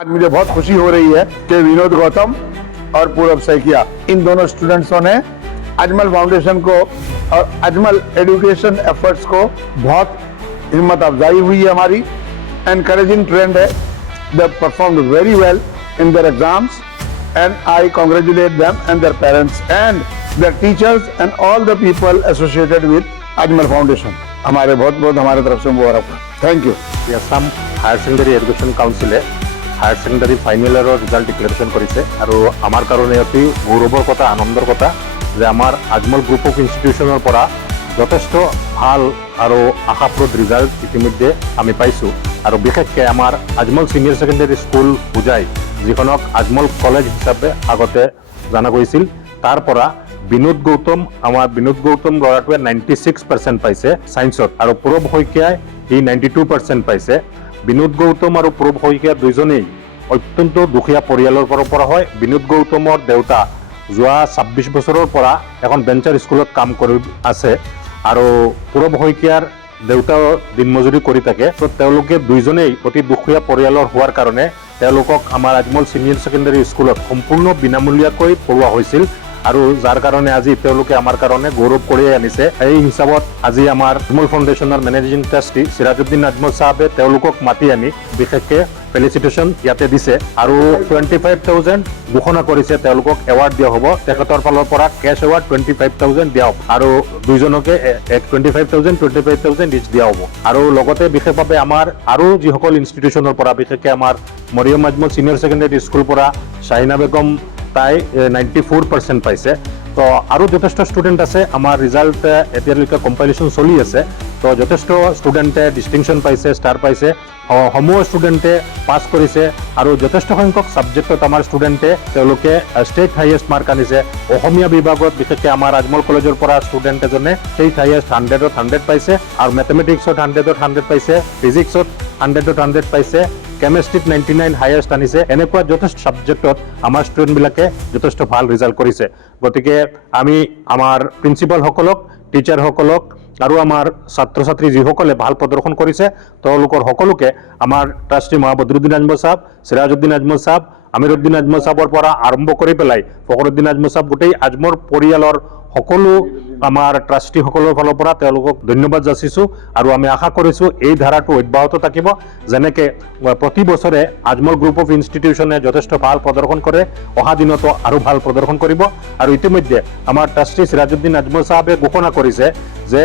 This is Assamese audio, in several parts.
आज मुझे बहुत खुशी हो रही है कि विनोद गौतम और पूरब सैकिया इन दोनों स्टूडेंट्सों ने अजमल फाउंडेशन को और अजमल एजुकेशन एफर्ट्स को बहुत हिम्मत अफजाई हुई है हमारी एनकरेजिंग ट्रेंड है। They performed very well in their exams and I congratulate them and their parents and their teachers and all the people associated with Ajmal foundation. हमारे बहुत हमारे तरफ से मुबारक। Thank you. Assam higher secondary education काउंसिले higher secondary final year result declaration करिছে আৰু আমাৰ কাৰণে অতি গৌৰৱৰ কথা আনন্দৰ কথা যে আমাৰ আজমল গ্ৰুপ অফ ইনষ্টিটিউচনৰ পৰা যথেষ্ট ভাল আৰু আশাপ্ৰদ ৰিজাল্ট ইতিমধ্যে আমি পাইছোঁ আৰু বিশেষকৈ আমাৰ আজমল সিনিয়ৰ সেকেন্ডাৰী স্কুল বুজাই যিখনক আজমল কলেজ হিচাপে আগতে জনা গৈছিল তাৰ পৰা বিনোদ গৌতম ল'ৰাটোৱে 96% পাইছে সায়েন্সত আৰু পূৰব শইকীয়াই 92% পাইছে। বিনোদ গৌতম আৰু পূৰব শইকীয়া দুইজনেই অত্যন্ত দুখীয়া পৰিয়ালৰ পৰা হয়। বিনোদ গৌতমৰ দেউতা যোৱা 26 বছৰৰ পৰা এখন বেঞ্চাৰ স্কুলত কাম কৰি আছে আৰু পূৰব শইকীয়াৰ দেউতাও দিনমজুৰি কৰি থাকে। তো তেওঁলোকে দুইজনেই অতি দুখীয়া পৰিয়ালৰ হোৱাৰ কাৰণে তেওঁলোকক আমাৰ আজমল সিনিয়ৰ সেকেন্ডাৰী স্কুলত সম্পূৰ্ণ বিনামূলীয়াকৈ পঢ়োৱা হৈছিল আৰু যাৰ কাৰণে আজি তেওঁলোকে আমাৰ কাৰণে গৌৰৱ কঢ়িয়াই আনিছে। এই হিচাপত আজি আমাৰ আজমল ফাউণ্ডেশ্যনৰ মেনেজিং ট্ৰাষ্টি সিৰাজউদ্দিন আজমল সাহেবে তেওঁলোকক মাতি আনি বিশেষকৈ ফেলিচিটেশ্যন ইয়াতে দিছে আৰু 25,000 ঘোষণা কৰিছে তেওঁলোকক এৱাৰ্ড দিয়া হ'ব। তেখেতৰ ফালৰ পৰা কেছ এৱাৰ্ড 25,000 দিয়া হ'ব আৰু দুইজনকে 25,000 ইচ দিয়া হ'ব আৰু লগতে বিশেষভাৱে আমাৰ আৰু যিসকল ইনষ্টিটিউচনৰ পৰা বিশেষকৈ আমাৰ Mariam Ajmal senior secondary school পৰা শাহিনা বেগম তাই 94% পাইছে। তো আৰু যথেষ্ট ষ্টুডেণ্ট আছে। আমাৰ ৰিজাল্ট এতিয়ালৈকে কম্পাইলেশ্যন চলি আছে। তো যথেষ্ট ষ্টুডেণ্টে ডিষ্টিংশ্যন পাইছে, ষ্টাৰ পাইছে, সমূহ ষ্টুডেণ্টে পাছ কৰিছে আৰু যথেষ্ট সংখ্যক ছাবজেক্টত আমাৰ ষ্টুডেণ্টে তেওঁলোকে ষ্টেট হাইয়েষ্ট মাৰ্ক আনিছে। অসমীয়া বিভাগত বিশেষকৈ আমাৰ আজমল কলেজৰ পৰা ষ্টুডেণ্ট এজনে ষ্টেট হাইয়েষ্ট 100ত 100 পাইছে আৰু মেথমেটিক্সত 100ত 100 পাইছে, ফিজিক্সত 100ত 100 পাইছে, কেমেষ্ট্ৰিত 99 হাইয়েষ্ট আনিছে। এনেকুৱা যথেষ্ট ছাবজেক্টত আমাৰ ষ্টুডেণ্টবিলাকে যথেষ্ট ভাল ৰিজাল্ট কৰিছে। গতিকে আমি আমাৰ প্ৰিন্সিপালসকলক, টিচাৰসকলক আৰু আমাৰ ছাত্ৰ ছাত্ৰী যিসকলে ভাল প্ৰদৰ্শন কৰিছে তেওঁলোকৰ সকলোকে আমাৰ ট্ৰাষ্টি বদৰুদ্দিন আজমল সাহেব, সিৰাজউদ্দিন আজমল সাহেব, আমিৰুদ্দিন আজমল সাহেবৰ পৰা আৰম্ভ কৰি পেলাই ফখৰুদ্দিন আজমল সাহেব গোটেই আজমল পৰিয়ালৰ সকলো আমাৰ ট্ৰাষ্টিসকলৰ ফালৰ পৰা তেওঁলোকক ধন্যবাদ যাচিছোঁ আৰু আমি আশা কৰিছোঁ এই ধাৰাটো অব্যাহত থাকিব। যেনেকৈ প্ৰতি বছৰে আজমল গ্ৰুপ অফ ইনষ্টিটিউচনে যথেষ্ট ভাল প্ৰদৰ্শন কৰে, অহা দিনতো আৰু ভাল প্ৰদৰ্শন কৰিব আৰু ইতিমধ্যে আমাৰ ট্ৰাষ্টি সিৰাজউদ্দিন আজমল সাহেবে ঘোষণা কৰিছে যে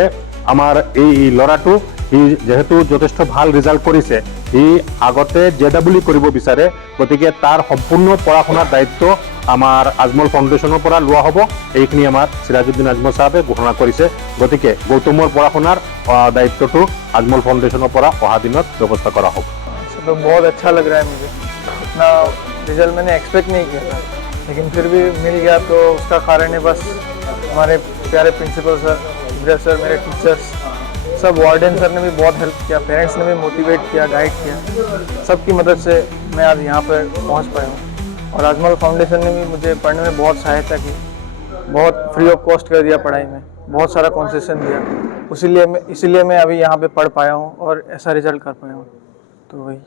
আমাৰ এই ল'ৰাটো সি যেহেতু যথেষ্ট ভাল ৰিজাল্ট কৰিছে, সি আগতে JEE কৰিব বিচাৰে। গতিকে তাৰ সম্পূৰ্ণ পঢ়া শুনাৰ দায়িত্ব আমাৰ আজমল ফাউণ্ডেশ্যনৰ পৰা লোৱা হ'ব। এইখিনি আমাৰ সিৰাজউদ্দিন আজমল সাহেবে ঘোষণা কৰিছে। গতিকে গৌতমৰ পঢ়া শুনাৰ দায়িত্বটো আজমল ফাউণ্ডেশ্যনৰ পৰা অহা দিনত ব্যৱস্থা কৰা হ'ব। तो बहुत अच्छा लग रहा है मुझे। इतना रिजल्ट मैंने एक्सपेक्ट नहीं किया था, लेकिन फिर भी मिल गया। तो उसका कारण है बस हमारे प्यारे प्रिंसिपल सर, विजय सर, मेरे टीचर्स, सब वार्डन सर ने भी बहुत हेल्प किया, पेरेंट्स ने भी मोटिवेट किया, गाइड किया। सबकी मदद से मैं आज यहाँ पर पहुँच पाया हूँ और अजमल फाउंडेशन ने भी मुझे पढ़ने में बहुत सहायता की, बहुत फ्री ऑफ कॉस्ट कर दिया पढ़ाई में, बहुत सारा कंसेशन दिया। इसीलिए मैं अभी यहाँ पे पढ़ पाया हूँ और ऐसा रिजल्ट कर पाया हूँ। तो वही